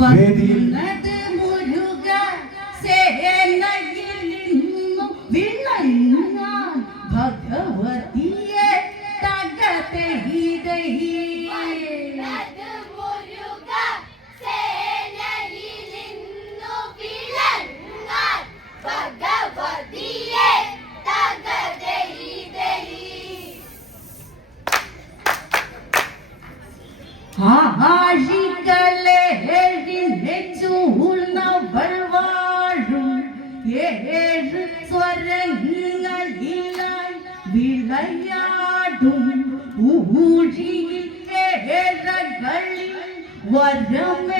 വേദിയിൽ மகாஷிகளே നെഞ്ചു ഉൾന്നവൾ വാഴും. ഏഴ് സ്വരങ്ങൾ വിളയാടും. ഊഴിയിൽ ഏഴകളിൽ വരമേ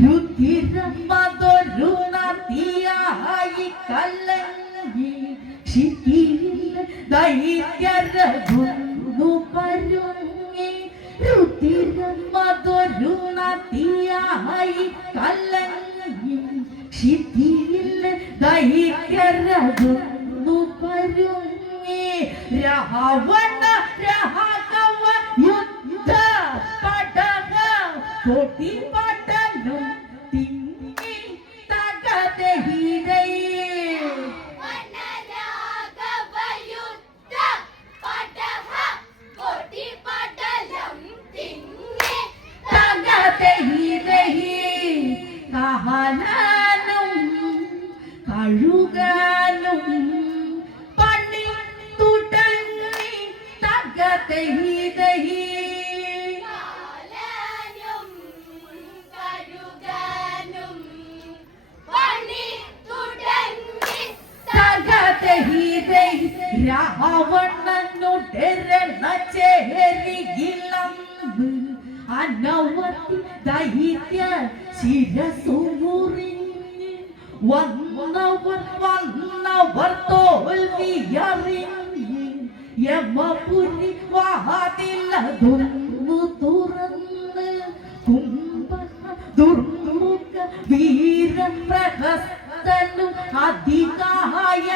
രുതിരമതൊരുണതിയായി കലങ്ങി പരുങ്ങി രുതിരമതൊരുണതിയായി പരുങ്ങി ഒഴുകാനും പണിൽ തുടങ്ങി തകതഹി രാവണനുടരണ ചേരിയിളമ്പ് അനവധി ദൈത്യ ശിരസുമുറിഞ്ഞ് വന്ന Ивановна Бартовлияринин യമപുരി വാതിലതുന്നു തുറന്ന് കുംഭ ദുർമുഖ വീരപ്രഹസ്തനും അധികായ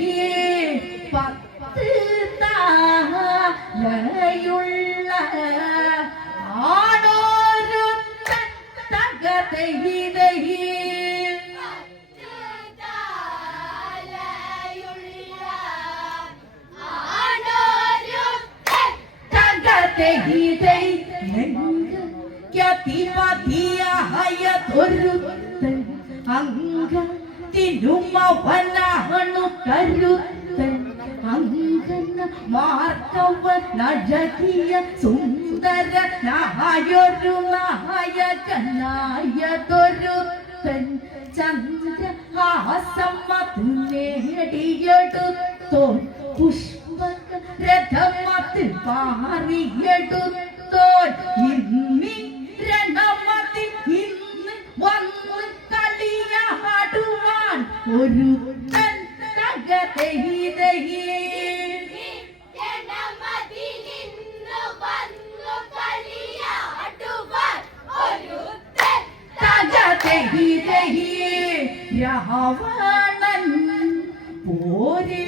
গিয়ে അഴകിയ സുന്ദരനായൊരു നായകനായതൊരു ചന്ദ്രഹാസം മത് നേടിയെടുത്തോൾ പുഷ്പക രഥമത് പാറിയെടുത്തോൾ ഇന്നി രണമതി ഇന്ന് വന്ന് കളിയാടുവാൻ ഒരു തൻ തകതഹി ദഹി രാവണൻ പോരേ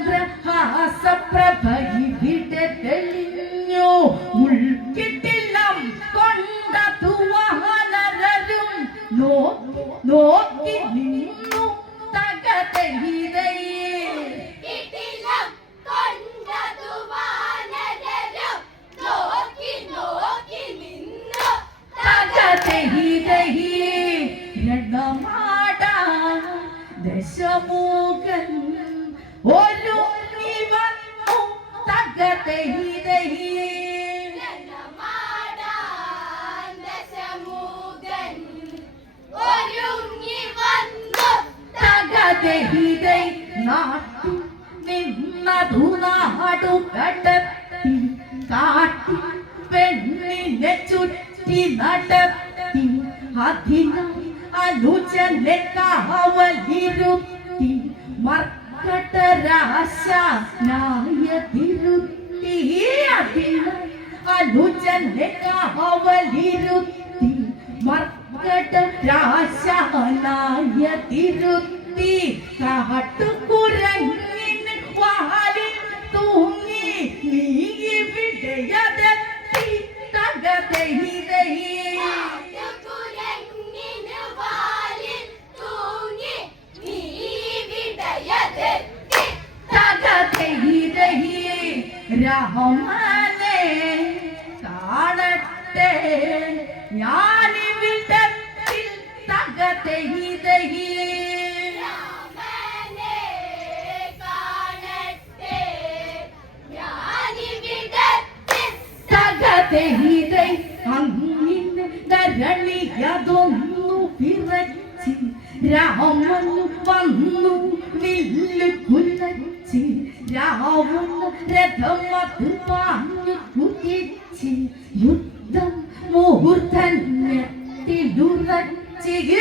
చంద్ర హాస ప్రభయి രഹിതൈ നാട്ടു നിന്നതു നാടു കടത്തി കാട്ടി പെണ്ണിനെ ചുറ്റി നടത്തി അതിനും അനുജനെ കാവലിരുത്തി മർക്കടരാശാനായ തിരുത്തി അതിനും അനുജനെ കാവലിരുത്തി മർക്കടരാശാനായ തിരുത്തി കുത്തി കാട്ടുകുരങ്ങിന് വാലിൽ തൂങ്ങി നീ വിടയതെത്തി തകതെയ്തേ to you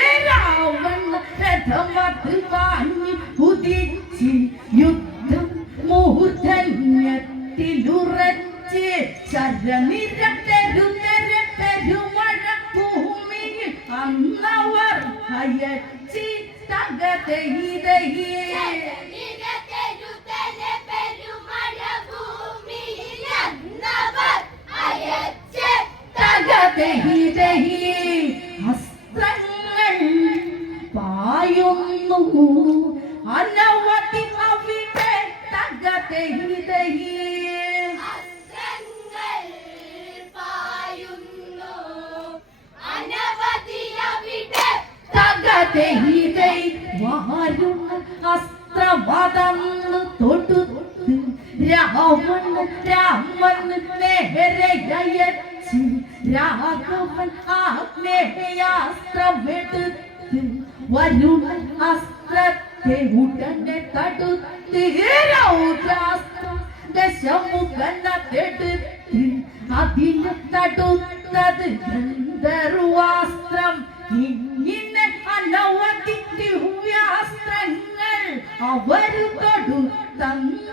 ಅವರು ಕೊಡು ತಮ್ಮೆ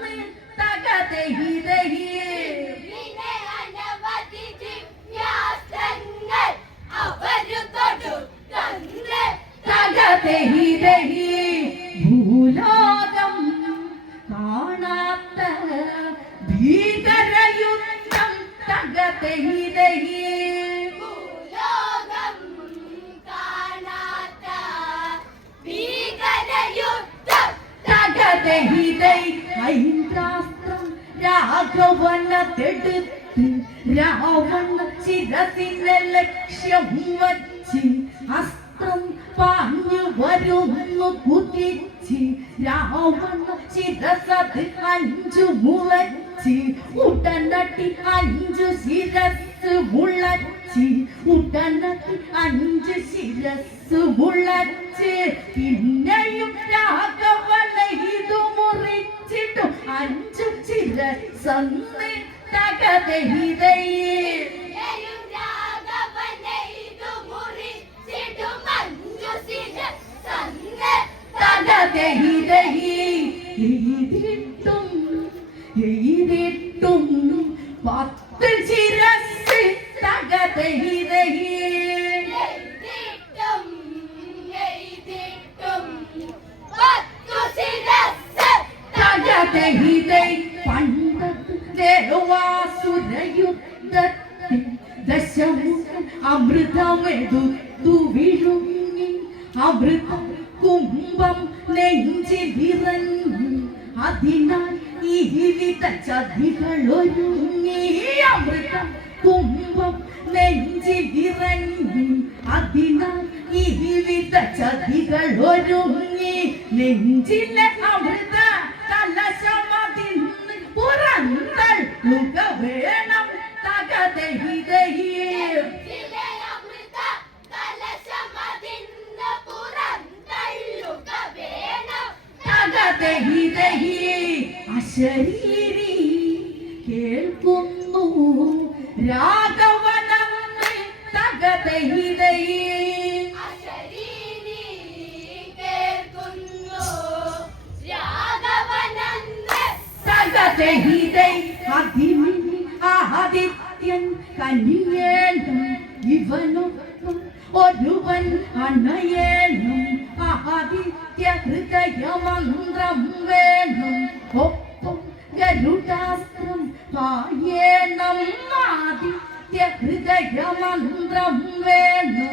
ഭൂലോകം കാണാത്ത ഭീകരയുദ്ധം തകതഹിതഹിയേ തകതൈതൈ ഐന്ദ്രാസ്ത്രം രാഘവനത്തെടുത്ത് രാവണ ശിരസിനെ ലക്ഷ്യം വച്ച് അസ്ത്രം പാഞ്ഞു വരുന്നു കുതിച്ച് രാവണ ശിരസത് അഞ്ചു മുളച്ച് ഉടനടി അഞ്ചു ശിരസ് മുളച്ച് ഉടനടി അഞ്ചു ശിരസ് മുളച്ച് പിന്നെയും രാഘവന ഇതു മുറിച്ചിട്ടും അഞ്ചു എഴുതിട്ടും എഴുതിട്ടും പത്ത് ചിരസ് തകതഹിതയേ തകതഹിതൈ പണ്ടത്ത് ദേവാസുരയുദ്ധത്തിൽ ദശമുഖൻ അമൃതമെടുത്തു വിഴുങ്ങി അമൃതം കുംഭം നെഞ്ചിൽ വിറങ്ങി അതിനാൽ ചതികൾ ഒരുങ്ങി അമൃതം കുംഭം നെഞ്ചിൽ വിറങ്ങി അതിനാൽ ചതികൾ ഒരുങ്ങി നെഞ്ചിലെ അമൃത കലശമതിന്ന് പുറന്തള്ളുക വേണം തകതഹിതയേ ിലെ അമൃത കലശമതിന്ന് പുറന്തള്ളുക ഹൃദയമന്ത്രം വേണം ഒപ്പം ഗരുഡാസ്ത്രം പായേണം ആദിത്യ ഹൃദയമന്ത്രം വേണം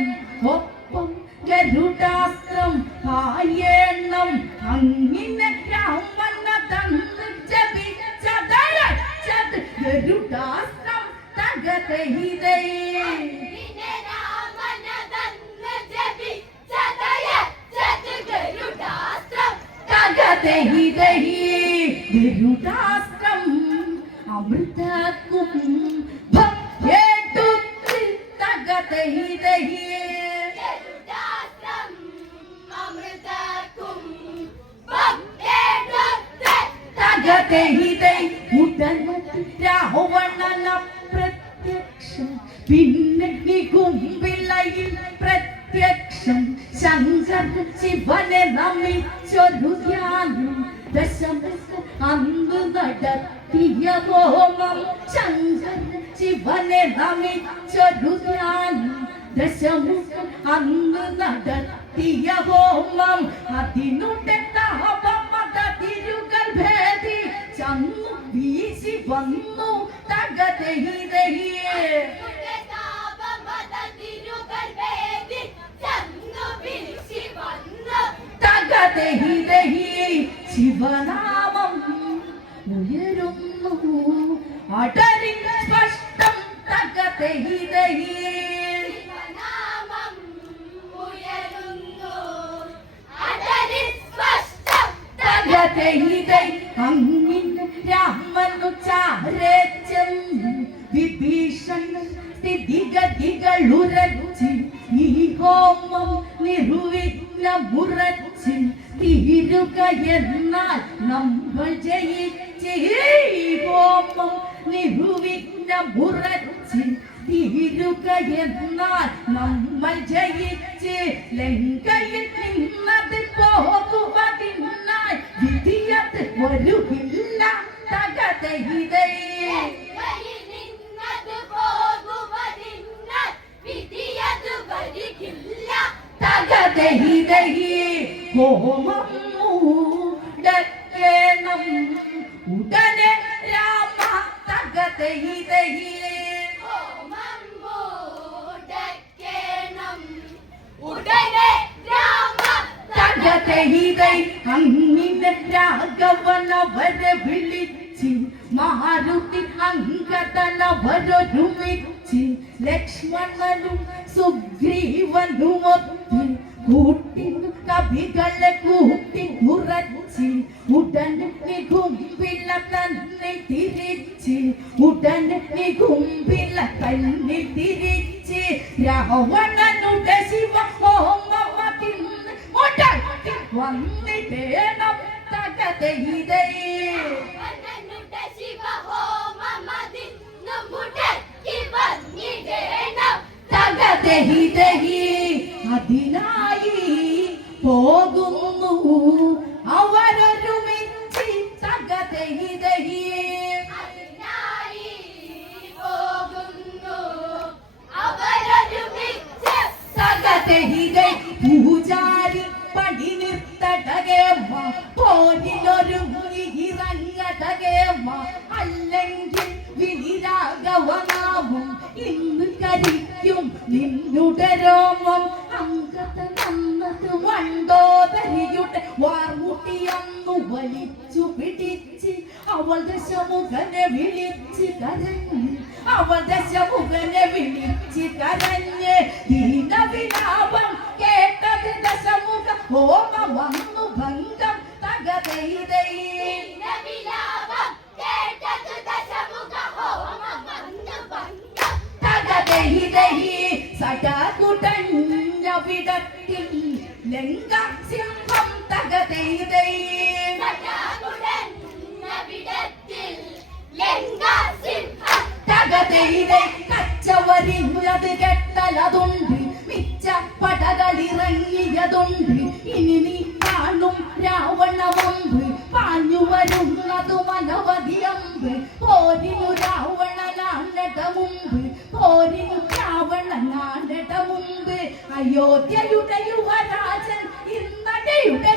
രാവണന പ്രത്യക്ഷം. പിന്നെ നികുംപിള്ളയിൽ പ്രത്യക്ഷം. ശങ്കർ ശിവനെ നമിച്ചൊരു ധ്യാനം. ദശമുഖ അന്ന് നടത്തിയ ഹോമം. ശങ്കർ ശിവനെ നമിച്ചൊരു ധ്യാനം. ദശമുഖ അന്ന് നടത്തിയ ഹോമം. അതിനുടെ താപമത തിരുകൾ ഭേദി. ചന്നു വീശി വന്നു തകതഹിതഹിയേ ശിവനാമം ഉയരുന്നു. അടരി സ്പഷ്ടം തകതഹിതഹി തകതഹിതൈ അങ്ങിന് രാമനു ചാരേ ചെന്നു വിഭീഷണ സ്ഥിതിഗതികളുരച്ച് ഈ ഹോമം നിറുവിഘ്നമുറച്ച് തീരുക എന്നാൽ നമ്മൾ ജയിച്ച് ഹോമം നിറുവിഘ്നമുറച്ച് തീരുക എന്നാൽ നമ്മൾ ജയിച്ച് ലങ്കയിൽ നിന്നത് പോകുവതിനായി ഒരു ഭിന്ന തകതഹിതേ തകതഹിതേ ഹോമം മൂടക്കേണം ഉടനെ രാമ തകതഹിതേ ഹോമം മൂടക്കേണം. இதை அங்கிதராகவனவர விழிச்சு மாருதி அங்கதனவரொருமிச்சு லக்ஷ்மணனும் சுக்ரீவனும் ஒத்து കൂട്ടിൻ കവികളെ കൂട്ടിൻ ഉറച്ച് ഉടൻ നികുമ്പില്ല കണ്ണിൽ തിരിച്ച് ഉടൻ നികുമ്പില്ല കണ്ണിൽ തിരിച്ച്. രാവണനുടെ ശിവ ഹോമത്തിൽ വന്നിട്ടേണം തകതയിതേ ശിവ ഹോമത്തിൽ നമ്മുടെ വന്നിടേണം തകതയിതേ I want that's your book and everything. മുമ്പ് പോരിനു രാവണനാണ്ടട മുമ്പ്. പോരിനു രാവണനാണ്ടട മുമ്പ്. അയോധ്യയുടെ യുവരാജൻ ഇന്നടയുടെ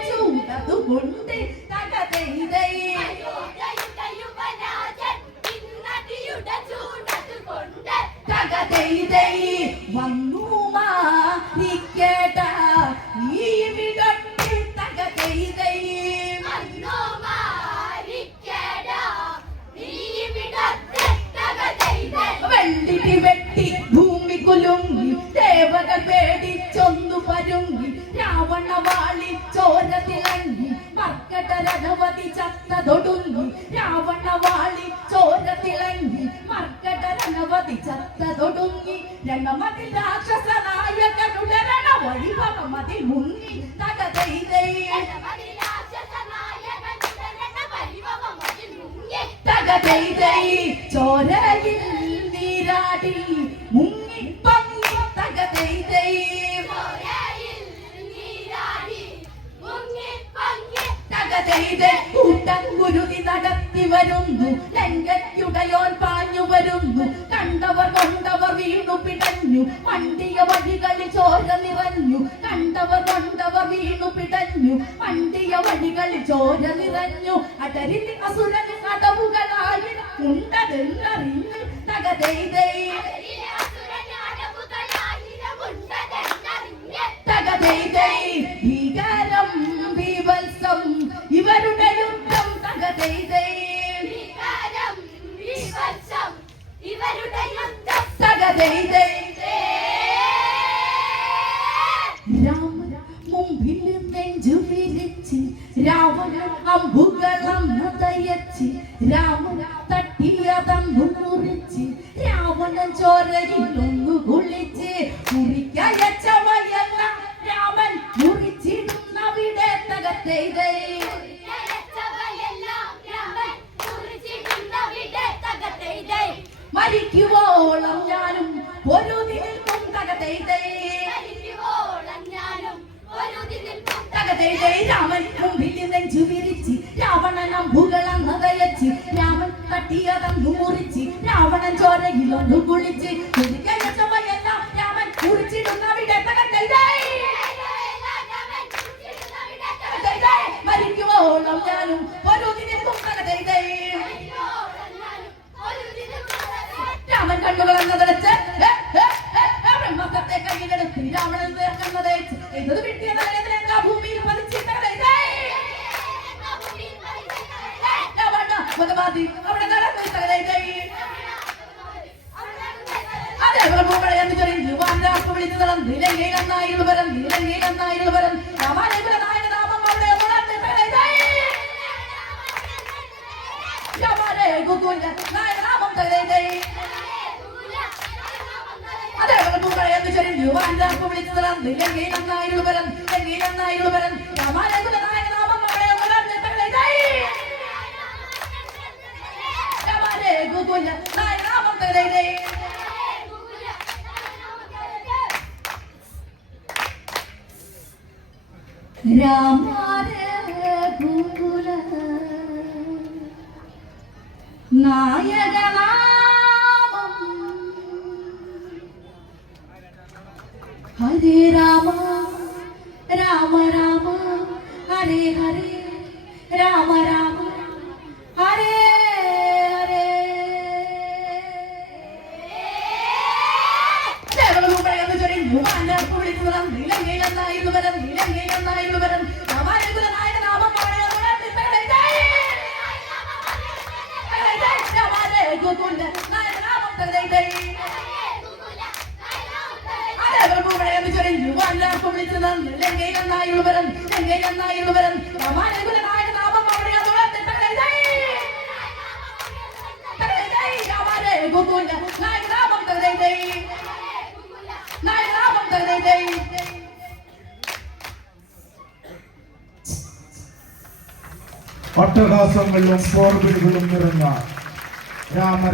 உண்ணஞ்சோறு இன்னும் 덤벼 അട്ടഹാസങ്ങളും പോർവിളികളും നിറഞ്ഞ രാമ